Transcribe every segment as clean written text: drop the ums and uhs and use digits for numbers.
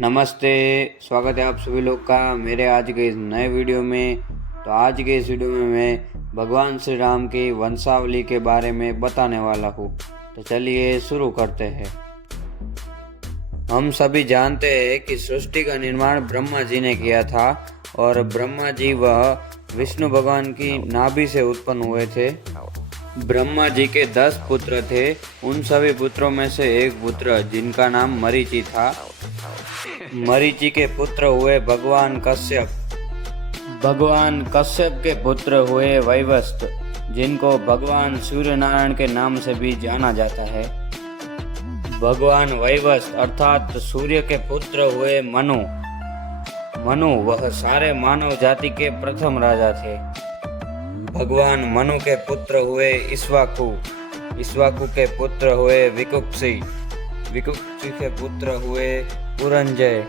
नमस्ते, स्वागत है आप सभी लोग का मेरे आज के इस नए वीडियो में। तो आज के इस वीडियो में मैं भगवान श्री राम की वंशावली के बारे में बताने वाला हूँ। तो चलिए शुरू करते हैं। हम सभी जानते हैं कि सृष्टि का निर्माण ब्रह्मा जी ने किया था और ब्रह्मा जी वह विष्णु भगवान की नाभि से उत्पन्न हुए थे। ब्रह्मा जी के 10 पुत्र थे। उन सभी पुत्रों में से एक पुत्र जिनका नाम मरीचि था। मरीचि के पुत्र हुए भगवान कश्यप। भगवान कश्यप के पुत्र हुए वैवस्वत, जिनको भगवान सूर्य नारायण के नाम से भी जाना जाता है। भगवान वैवस्वत अर्थात सूर्य के पुत्र हुए मनु। मनु वह सारे मानव जाति के प्रथम राजा थे। भगवान मनु के पुत्र हुए इक्ष्वाकु। इक्ष्वाकु के पुत्र हुए विकुक्षी। विकुक्षी के पुत्र हुए पुरंजय।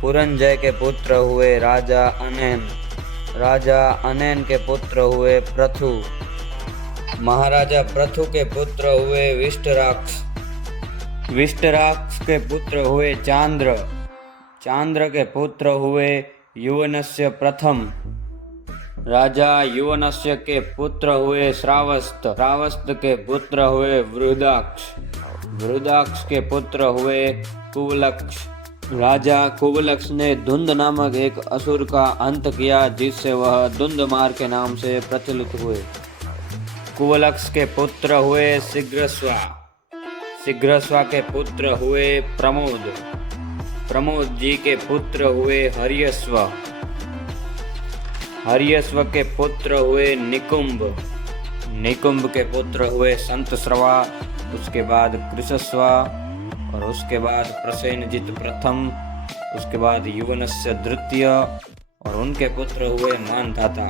पुरंजय के पुत्र हुए राजा अनैन। राजा अनैन के पुत्र हुए पृथु। महाराजा पृथु के पुत्र हुए विष्टराक्ष। विष्टराक्ष के पुत्र हुए चांद्र। चांद्र के पुत्र हुए युवनस्य प्रथम। राजा युवनस्य के पुत्र हुए श्रावस्त। श्रावस्त के पुत्र हुए वृहदाक्ष। वृहदाक्ष के पुत्र हुए कुवलक्ष। राजा कुवलक्ष ने धुंध नामक एक असुर का अंत किया, जिससे वह धुंधमार के नाम से प्रचलित हुए। कुवलक्ष के पुत्र हुए शीघ्रस्वा। शीघ्रस्वा के पुत्र हुए प्रमोद। प्रमोद जी के पुत्र हुए हर्यश्व। हर्यश्व के पुत्र हुए निकुंभ। निकुंभ के पुत्र हुए संतस्रवा, उसके बाद कृशस्वा और उसके बाद प्रसेनजित प्रथम, उसके बाद युवनस्य द्वितीय और उनके पुत्र हुए मानधाता,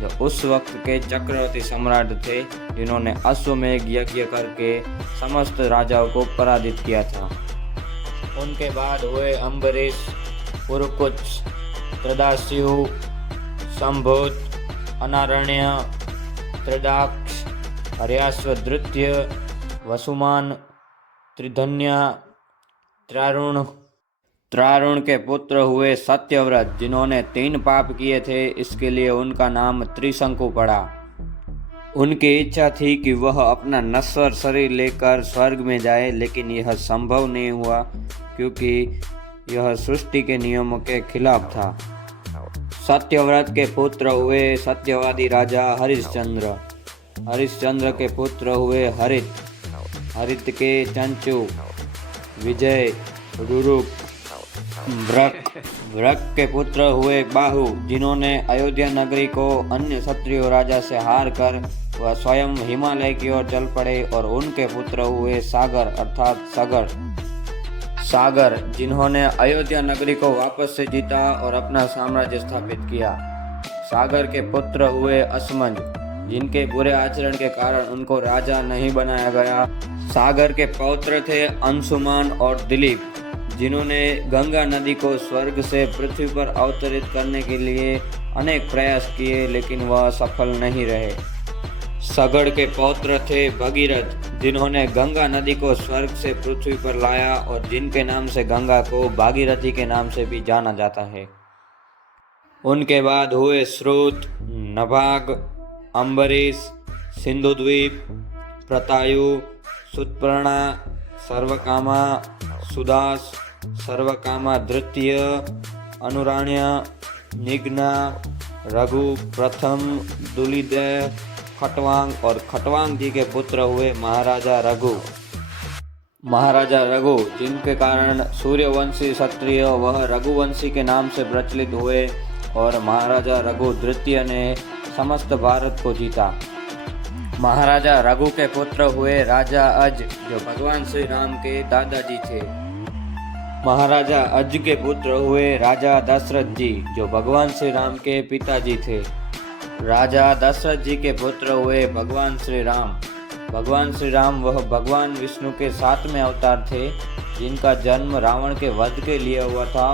जो उस वक्त के चक्रवर्ती सम्राट थे, जिन्होंने अश्वमेघ यज्ञ करके समस्त राजाओं को पराजित किया था। उनके बाद हुए अम्बरीश, पुरुकुच, त्रिदास्यु, संभूत, अनारण्य, त्रिदाक्ष, हर्याश्व द्वितीय, वसुमान, त्रिधन्या, त्रारुण। त्रारुण के पुत्र हुए सत्यव्रत, जिन्होंने 3 पाप किए थे, इसके लिए उनका नाम त्रिशंकु पड़ा। उनकी इच्छा थी कि वह अपना नश्वर शरीर लेकर स्वर्ग में जाए, लेकिन यह संभव नहीं हुआ क्योंकि यह सृष्टि के नियमों के खिलाफ था। सत्यव्रत के पुत्र हुए सत्यवादी राजा हरिश्चंद्र। हरिश्चंद्र के पुत्र हुए हरित। हरित के चंचु, विजय, रुरुक, व्रक। व्रक के पुत्र हुए बाहु, जिन्होंने अयोध्या नगरी को अन्य क्षत्रिय राजा से हार कर वह स्वयं हिमालय की ओर चल पड़े। और उनके पुत्र हुए सागर अर्थात सगर। सागर, जिन्होंने अयोध्या नगरी को वापस से जीता और अपना साम्राज्य स्थापित किया। सागर के पुत्र हुए असमंज, जिनके बुरे आचरण के कारण उनको राजा नहीं बनाया गया। सागर के पौत्र थे अंशुमान और दिलीप, जिन्होंने गंगा नदी को स्वर्ग से पृथ्वी पर अवतरित करने के लिए अनेक प्रयास किए, लेकिन वह सफल नहीं रहे। सगड़ के पौत्र थे भगीरथ, जिन्होंने गंगा नदी को स्वर्ग से पृथ्वी पर लाया और जिनके नाम से गंगा को भागीरथी के नाम से भी जाना जाता है। उनके बाद हुए श्रुत, नभाग, अम्बरीश, सिंधुद्वीप, प्रतायु, सुतपर्णा, सर्वकामा, सुदास, सर्वकामा द्वितीय, अनुराण्य, निग्ना, रघु प्रथम, दुलिदय, खटवांग और खटवांग जी के पुत्र हुए महाराजा रघु। महाराजा रघु, जिनके कारण सूर्यवंशी क्षत्रिय वह रघुवंशी के नाम से प्रचलित हुए और महाराजा रघु द्वितीय ने समस्त भारत को जीता। महाराजा रघु के पुत्र हुए राजा अज, जो भगवान श्री राम के दादाजी थे। महाराजा अज के पुत्र हुए राजा दशरथ जी, जो भगवान श्री राम के पिताजी थे। राजा दशरथ जी के पुत्र हुए भगवान श्री राम। भगवान श्री राम वह भगवान विष्णु के 7वें अवतार थे, जिनका जन्म रावण के वध के लिए हुआ था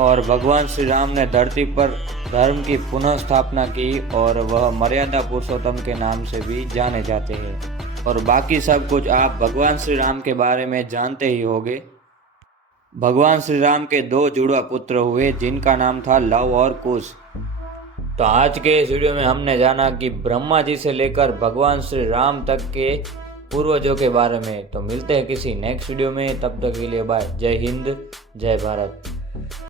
और भगवान श्री राम ने धरती पर धर्म की पुनः स्थापना की और वह मर्यादा पुरुषोत्तम के नाम से भी जाने जाते हैं। और बाकी सब कुछ आप भगवान श्री राम के बारे में जानते ही होंगे। भगवान श्री राम के 2 जुड़वा पुत्र हुए जिनका नाम था लव और कुश। तो आज के इस वीडियो में हमने जाना कि ब्रह्मा जी से लेकर भगवान श्री राम तक के पूर्वजों के बारे में। तो मिलते हैं किसी नेक्स्ट वीडियो में, तब तक के लिए बाय। जय हिंद, जय भारत।